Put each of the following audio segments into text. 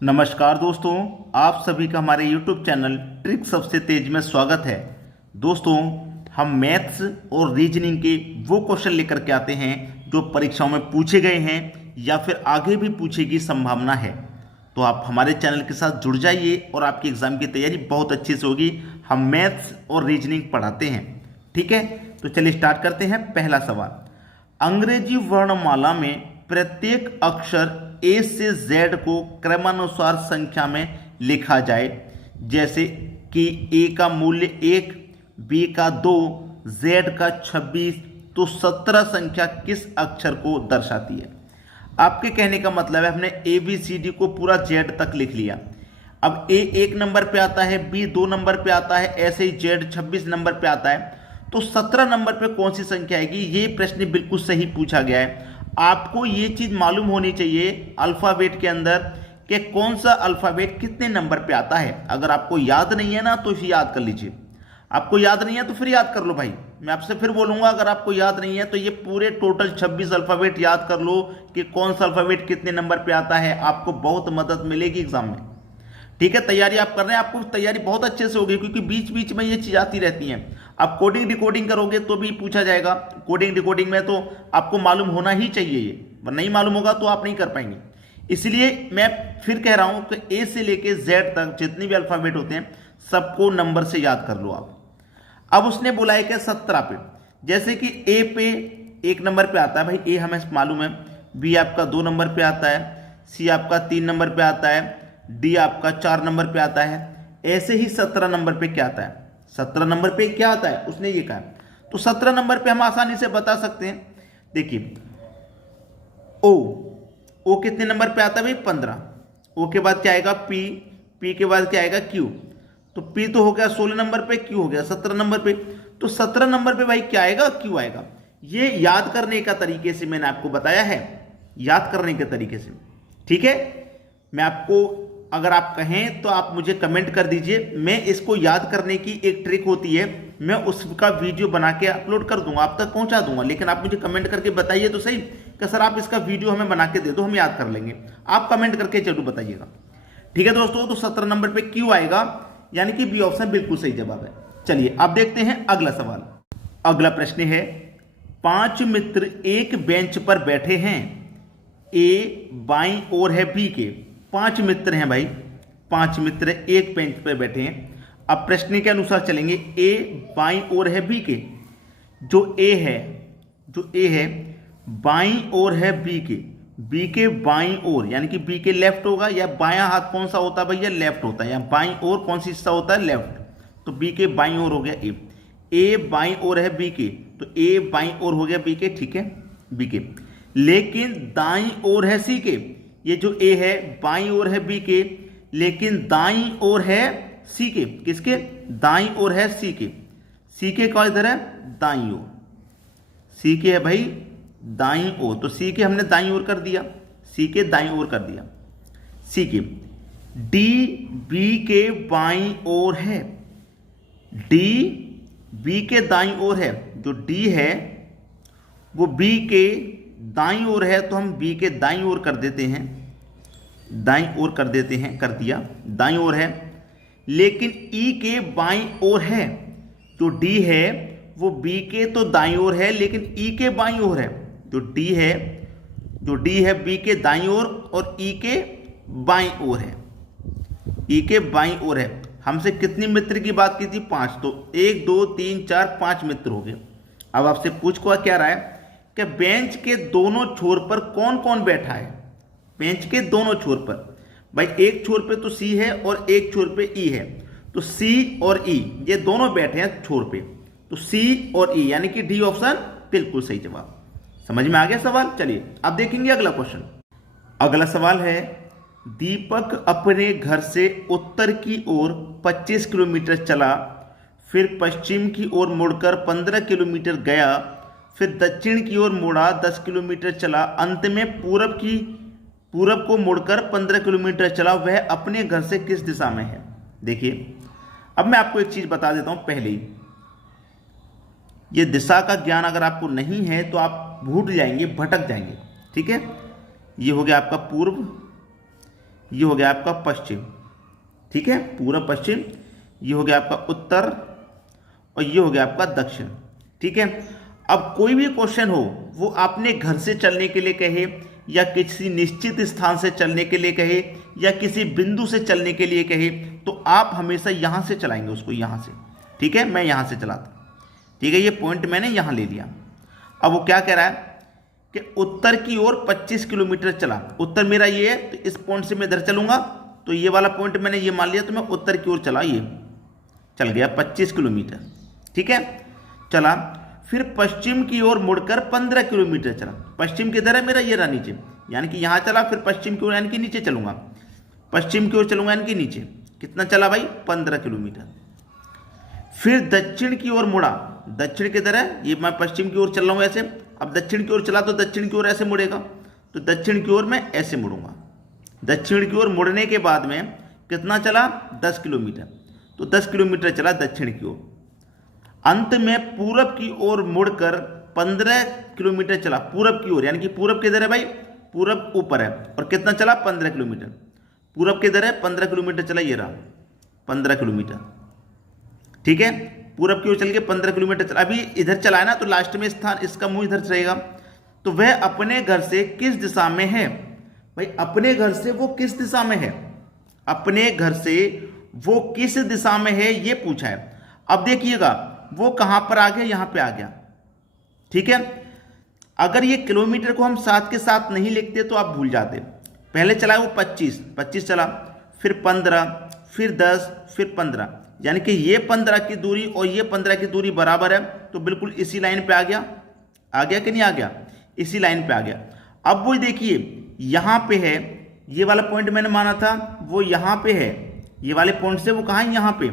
नमस्कार दोस्तों, आप सभी का हमारे YouTube चैनल ट्रिक सबसे तेज में स्वागत है। दोस्तों, हम मैथ्स और रीजनिंग के वो क्वेश्चन लेकर के आते हैं जो परीक्षाओं में पूछे गए हैं या फिर आगे भी पूछे की संभावना है। तो आप हमारे चैनल के साथ जुड़ जाइए और आपकी एग्जाम की तैयारी बहुत अच्छे से होगी। हम मैथ्स और रीजनिंग पढ़ाते हैं, ठीक है। तो चलिए स्टार्ट करते हैं। पहला सवाल, अंग्रेजी वर्णमाला में प्रत्येक अक्षर ए से जेड को क्रमानुसार संख्या में लिखा जाए, जैसे कि ए का मूल्य 1, बी का 2, जेड का 26, तो 17 संख्या किस अक्षर को दर्शाती है। आपके कहने का मतलब है हमने ए बी सी डी को पूरा जेड तक लिख लिया। अब ए 1 नंबर पे आता है, बी 2 नंबर पे आता है, ऐसे ही जेड 26 नंबर पे आता है, तो 17 नंबर पे कौन सी संख्या आएगी। ये प्रश्न बिल्कुल सही पूछा गया है। आपको ये चीज मालूम होनी चाहिए अल्फाबेट के अंदर कि कौन सा अल्फाबेट कितने नंबर पे आता है। अगर आपको याद नहीं है ना तो इसे याद कर लीजिए। आपको याद नहीं है तो फिर याद कर लो भाई। मैं आपसे फिर बोलूंगा, अगर आपको याद नहीं है तो ये पूरे टोटल 26 अल्फाबेट याद कर लो कि कौन सा अल्फाबेट कितने नंबर पे आता है। आपको बहुत मदद मिलेगी एग्जाम में, ठीक है। तैयारी आप कर रहे हैं, आपको तैयारी बहुत अच्छे से होगी क्योंकि बीच बीच में ये चीज आती रहती हैं। आप कोडिंग डिकोडिंग करोगे तो भी पूछा जाएगा। कोडिंग डिकोडिंग में तो आपको मालूम होना ही चाहिए, ये नहीं मालूम होगा तो आप नहीं कर पाएंगे। इसलिए मैं फिर कह रहा हूं कि ए से लेके जेड तक जितने भी अल्फाबेट होते हैं सबको नंबर से याद कर लो आप। अब उसने बोला है कि 17 पे, जैसे कि ए पे 1 नंबर पे आता है भाई, ए हमें मालूम है। बी आपका 2 नंबर पे आता है, सी आपका 3 नंबर पे आता है, डी आपका 4 नंबर पे आता है। ऐसे ही 17 नंबर पे क्या आता है, 17 नंबर पे क्या आता है उसने ये कहा। तो 17 नंबर पे हम आसानी से बता सकते हैं। देखिए ओ, ओ कितने नंबर पे आता है भाई, 15। ओ के बाद क्या आएगा पी, पी के बाद क्या आएगा क्यू। तो पी तो हो गया 16 नंबर पे, क्यू हो गया 17 नंबर पे। तो 17 नंबर पे भाई क्या आएगा, क्यू आएगा। ये याद करने का तरीके से मैंने आपको बताया है, याद करने के तरीके से, ठीक है। मैं आपको, अगर आप कहें तो आप मुझे कमेंट कर दीजिए, मैं इसको याद करने की एक ट्रिक होती है, मैं उसका वीडियो बना के अपलोड कर दूंगा, आप तक पहुंचा दूंगा। लेकिन आप मुझे कमेंट करके बताइए तो सही कि सर आप इसका वीडियो हमें बना के दे दो, हम याद कर लेंगे। आप कमेंट करके जरूर बताइएगा, ठीक है दोस्तों। तो 17 नंबर पे क्यू आएगा, यानी कि बी ऑप्शन बिल्कुल सही जवाब है। चलिए आप देखते हैं अगला सवाल। अगला प्रश्न है, 5 मित्र एक बेंच पर बैठे हैं, ए बाईं ओर है बी के। 5 मित्र हैं भाई, 5 मित्र एक बेंच पर बैठे हैं। अब प्रश्न के अनुसार चलेंगे, ए बाईं ओर है बी के। जो ए है बाईं ओर है बी के, बी के बाईं ओर यानी कि बी के लेफ्ट होगा, या बायां हाथ कौन सा होता है भैया, लेफ्ट होता है। या बाईं ओर कौन सी हिस्सा होता है, लेफ्ट। तो बी के बाईं ओर हो गया ए बाईं ओर है बी के, तो ए बाईं ओर हो गया बी के, ठीक है, बी के। लेकिन दाईं ओर है सी के। ये जो ए है बाईं ओर है बी के, लेकिन दाईं ओर है सी के। किसके, दाईं ओर है सी के। सी के कौन इधर है, दाईं ओर। सी के है भाई दाईं ओर, तो सी के हमने दाईं ओर कर दिया, सी के दाईं ओर कर दिया। सी के डी बी के बाईं ओर है, डी बी के दाईं ओर है। जो डी है वो बी के दाईं ओर है, तो हम बी के दाईं ओर कर देते हैं, दाईं ओर कर देते हैं, कर दिया, दाईं ओर है। लेकिन ई के बाईं ओर है, जो डी है वो बी के तो दाईं ओर है, लेकिन ई के बाईं ओर है। जो डी है बी के दाईं ओर और ई के बाईं ओर है, ई के बाईं ओर है। हमसे कितनी मित्र की बात की थी, 5। तो 1 2 3 4 5 मित्र हो गए। अब आपसे पूछ को क्या रहा है कि बेंच के दोनों छोर पर कौन कौन बैठा है। बेंच के दोनों छोर पर भाई, एक छोर पे तो सी है और एक छोर पे ई है, तो सी और ई ये दोनों बैठे हैं छोर पे। तो सी और ई यानी कि डी ऑप्शन बिल्कुल सही जवाब। समझ में आ गया सवाल। चलिए अब देखेंगे अगला क्वेश्चन। अगला सवाल है, दीपक अपने घर से उत्तर की ओर 25 किलोमीटर चला, फिर पश्चिम की ओर मुड़कर 15 किलोमीटर गया, फिर दक्षिण की ओर मुड़ा 10 किलोमीटर चला, अंत में पूरब को मुड़कर 15 किलोमीटर चला। वह अपने घर से किस दिशा में है। देखिए अब मैं आपको एक चीज बता देता हूं पहले ही। ये दिशा का ज्ञान अगर आपको नहीं है तो आप भूल जाएंगे, भटक जाएंगे, ठीक है। ये हो गया आपका पूर्व, ये हो गया आपका पश्चिम, ठीक है, पूर्व पश्चिम। ये हो गया आपका उत्तर और ये हो गया आपका दक्षिण, ठीक है। अब कोई भी क्वेश्चन हो वो आपने घर से चलने के लिए कहे या किसी निश्चित स्थान से चलने के लिए कहे या किसी बिंदु से चलने के लिए कहे, तो आप हमेशा यहां से चलाएंगे उसको, यहां से, ठीक है। मैं यहां से चलाता, ठीक है, ये पॉइंट मैंने यहां ले लिया। अब वो क्या कह रहा है कि उत्तर की ओर 25 किलोमीटर चला। उत्तर मेरा ये है, तो इस पॉइंट से मैं इधर चलूंगा, तो ये वाला पॉइंट मैंने ये मान लिया, तो मैं उत्तर की ओर चला, ये चल गया 25 किलोमीटर, ठीक है, चला। फिर पश्चिम की ओर मुड़कर 15 किलोमीटर चला। पश्चिम किधर है मेरा, ये रहा नीचे, यानी कि यहां चला, फिर पश्चिम की ओर यानी कि नीचे चलूंगा, पश्चिम की ओर चलूंगा यानी कि नीचे। कितना चला भाई, 15 किलोमीटर। फिर दक्षिण की ओर मुड़ा। दक्षिण किधर है, ये मैं पश्चिम की ओर चल रहा हूं ऐसे, अब दक्षिण की ओर चला तो दक्षिण की ओर ऐसे मुड़ेगा, तो दक्षिण की ओर मैं ऐसे मुड़ूंगा। दक्षिण की ओर मुड़ने के बाद में कितना चला, 10 किलोमीटर, तो 10 किलोमीटर चला दक्षिण की ओर। अंत में पूरब की ओर मुड़कर 15 किलोमीटर चला, पूरब की ओर, यानी कि पूरब किधर है भाई, पूरब ऊपर है, और कितना चला, 15 किलोमीटर। पूरब किधर है, 15 किलोमीटर चला, ये रहा 15 किलोमीटर, ठीक है। पूरब की ओर चल के 15 किलोमीटर चला। अभी इधर चला है ना, तो लास्ट में स्थान इसका मुंह इधर रहेगा। तो वह अपने घर से किस दिशा में है, भाई अपने घर से वो किस दिशा में है, अपने घर से वो किस दिशा में है, ये पूछा है। अब देखिएगा वो कहां पर आ गया, यहां पे आ गया, ठीक है। अगर ये किलोमीटर को हम साथ के साथ नहीं लिखते तो आप भूल जाते। पहले चला वो 25 चला, फिर 15, फिर 10, फिर 15, यानी कि ये 15 की दूरी और ये 15 की दूरी बराबर है, तो बिल्कुल इसी लाइन पे आ गया। आ गया कि नहीं आ गया, इसी लाइन पे आ गया। अब वो देखिए यहां पे है, ये वाला पॉइंट मैंने माना था वो यहां पे है, ये वाले पॉइंट से वो कहां है, यहां पे,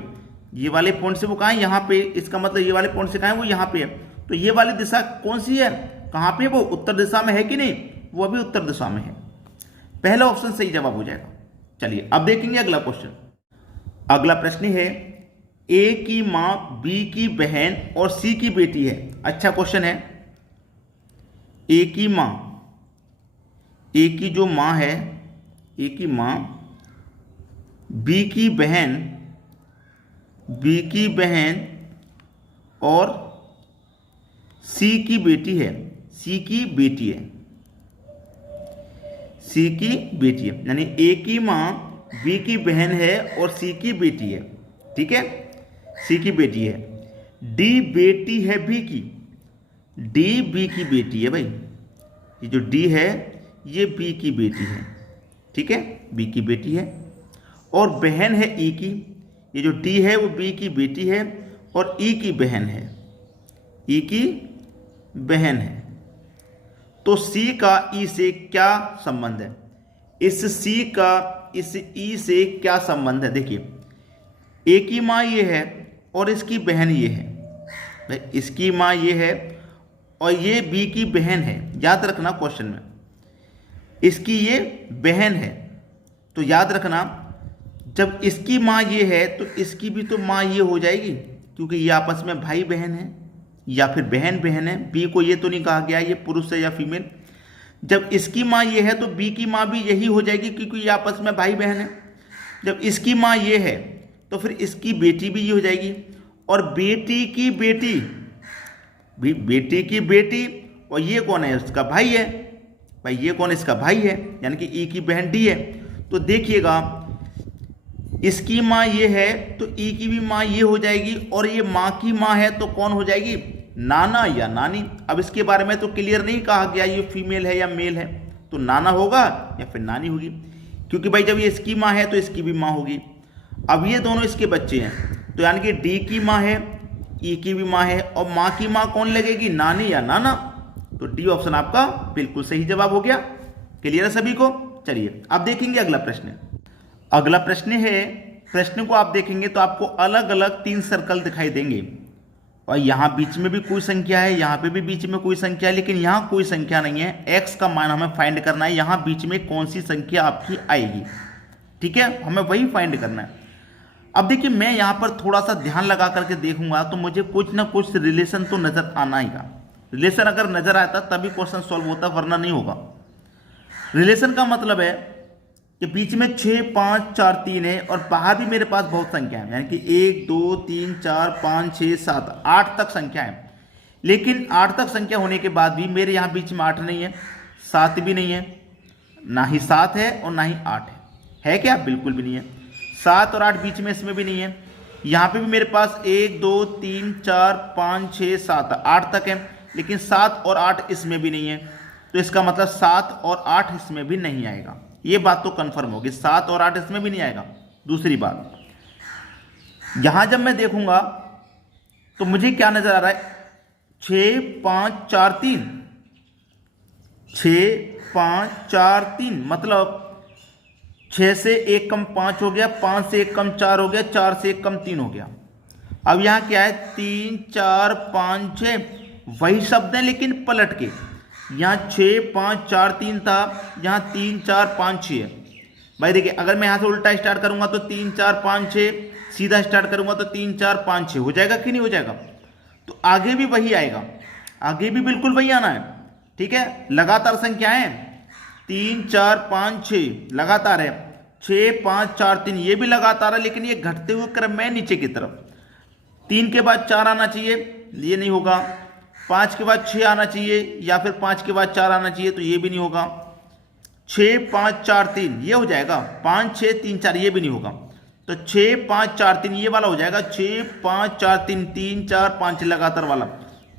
ये वाले पॉइंट से वो कहां है, यहां पे। इसका मतलब ये वाले पॉइंट से कहां है, वो यहां पे है। तो ये वाली दिशा कौन सी है, कहां पे, वो उत्तर दिशा में है कि नहीं, वो अभी उत्तर दिशा में है। पहला ऑप्शन सही जवाब हो जाएगा। चलिए अब देखेंगे अगला क्वेश्चन। अगला प्रश्न है, ए की मां बी की बहन और सी की बेटी है। अच्छा क्वेश्चन है। ए की मां, ए की जो मां है, ए की मां, बी की बहन, बी की बहन और सी की बेटी है, सी की बेटी है, सी की बेटी है, यानी ए की मां बी की बहन है और सी की बेटी है, ठीक है, सी की बेटी है। डी बेटी है बी की, डी बी की बेटी है भाई, ये जो डी है ये बी की बेटी है, ठीक है, बी की बेटी है। और बहन है ई की, ये जो डी है वो बी की बेटी है और ई की बहन है, ई की बहन है। तो सी का ई से क्या संबंध है, इस सी का इस ई से क्या संबंध है। देखिए ए की माँ ये है और इसकी बहन ये है, इसकी माँ ये है और ये बी की बहन है। याद रखना क्वेश्चन में इसकी ये बहन है, तो याद रखना जब इसकी माँ ये है तो इसकी भी तो माँ ये हो जाएगी, क्योंकि ये आपस में भाई बहन है या फिर बहन बहन है। बी को ये तो नहीं कहा गया ये पुरुष है या फीमेल। जब इसकी माँ ये है तो बी की माँ भी यही हो जाएगी, क्योंकि ये आपस में भाई बहन है। जब इसकी माँ ये है तो फिर इसकी बेटी भी ये हो जाएगी, और बेटी की बेटी भी, बेटी की बेटी, और ये कौन है, इसका भाई है भाई, ये कौन, इसका भाई है, यानी कि ई की बहन डी है। तो देखिएगा इसकी माँ ये है तो ई की भी माँ ये हो जाएगी, और ये माँ की माँ है तो कौन हो जाएगी, नाना या नानी। अब इसके बारे में तो क्लियर नहीं कहा गया ये फीमेल है या मेल है, तो नाना होगा या फिर नानी होगी, क्योंकि भाई जब ये इसकी माँ है तो इसकी भी माँ होगी। अब ये दोनों इसके बच्चे हैं, तो यानी कि डी की माँ है, ई की भी माँ है, और माँ की माँ कौन लगेगी, नानी या नाना। तो डी ऑप्शन आपका बिल्कुल सही जवाब हो गया। क्लियर है सभी को। चलिए अब देखेंगे अगला प्रश्न। अगला प्रश्न है, प्रश्न को आप देखेंगे तो आपको अलग अलग 3 सर्कल दिखाई देंगे, और यहाँ बीच में भी कोई संख्या है, यहाँ पे भी बीच में कोई संख्या है, लेकिन यहाँ कोई संख्या नहीं है। एक्स का मान हमें फाइंड करना है, यहाँ बीच में कौन सी संख्या आपकी आएगी, ठीक है, हमें वही फाइंड करना है। अब देखिए मैं यहाँ पर थोड़ा सा ध्यान लगा करके देखूंगा तो मुझे कुछ ना कुछ रिलेशन तो नजर आना ही का। रिलेशन अगर नजर आता तभी क्वेश्चन सॉल्व होता, वरना नहीं होगा। रिलेशन का मतलब है कि बीच में 6 5 4 3 है और बाहर भी मेरे पास बहुत संख्या है, यानी कि 1 2 3 4 5 6 7 8 तक संख्या है। लेकिन 8 तक संख्या होने के बाद भी मेरे यहाँ बीच में 8 नहीं है, 7 भी नहीं है, ना ही 7 है और ना ही 8 है क्या? बिल्कुल भी नहीं है। 7 और 8 बीच में इसमें भी नहीं है। यहाँ पे भी मेरे पास 1 2 3 4 5 6 7 8 तक है, लेकिन 7 और 8 इसमें भी नहीं है। तो इसका मतलब 7 और 8 इसमें भी नहीं आएगा। ये बात तो कंफर्म होगी, 7 और 8 इसमें भी नहीं आएगा। दूसरी बात, यहां जब मैं देखूंगा तो मुझे क्या नजर आ रहा है? 6 5 4 3, 6 5 4 3, मतलब 6 से 1 कम 5 हो गया, 5 से 1 कम 4 हो गया, 4 से 1 कम 3 हो गया। अब यहां क्या है? 3 4 5 6, वही शब्द है लेकिन पलट के। यहाँ 6 5 4 3 था, यहाँ 3 4 5 6 है। भाई देखिए, अगर मैं यहाँ से उल्टा स्टार्ट करूंगा तो 3 4 5 6, सीधा स्टार्ट करूंगा तो 3 4 5 6 हो जाएगा कि नहीं हो जाएगा? तो आगे भी वही आएगा, आगे भी बिल्कुल वही आना है। ठीक है, लगातार संख्या है, 3 4 5 6 लगातार है, 6 5 4 3 ये भी लगातार है, लेकिन ये घटते हुए क्रम में नीचे की तरफ। 3 के बाद 4 आना चाहिए, ये नहीं होगा। 5 के बाद 6 आना चाहिए, या फिर 5 के बाद 4 आना चाहिए, तो ये भी नहीं होगा। 6 5 4 3 ये हो जाएगा, 5 6 3 4 ये भी नहीं होगा। तो 6 5 4 3 ये वाला हो जाएगा, 6 5 4 3 3 4 5 लगातार वाला,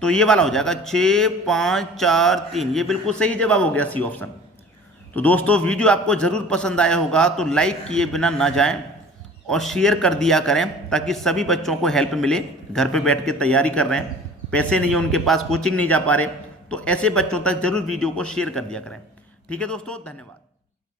तो ये वाला हो जाएगा 6 5 4 3। ये बिल्कुल सही जवाब हो गया, सी ऑप्शन। तो दोस्तों, वीडियो आपको जरूर पसंद आया होगा तो लाइक किए बिना ना जाएं और शेयर कर दिया करें, ताकि सभी बच्चों को हेल्प मिले। घर पे बैठ के तैयारी कर रहे हैं, पैसे नहीं है उनके पास, कोचिंग नहीं जा पा रहे, तो ऐसे बच्चों तक जरूर वीडियो को शेयर कर दिया करें। ठीक है दोस्तों, धन्यवाद।